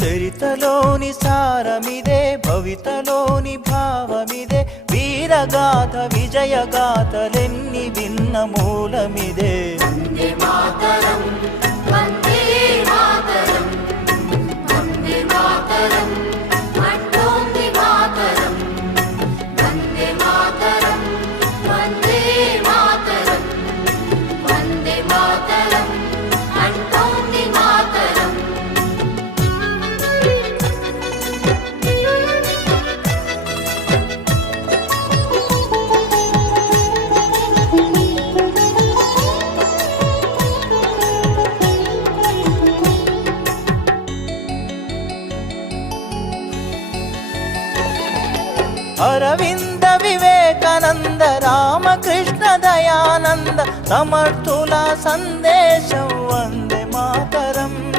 చరితలోని సారమిదే, భవితలోని భావమిదే, వీరగాథ విజయగాథలెన్ని విన్న మూలమిదే. వందే మాతరం, వందే మాతరం, వందే మాతరం అంటోంది మాతరం. వందే మాతరం, వందే మాతరం, వందే మాతరం అంటోంది మాతరం. అరవింద వివేకానంద రామకృష్ణ దయానంద సమర్థుల సందేశం వందే మాతరం.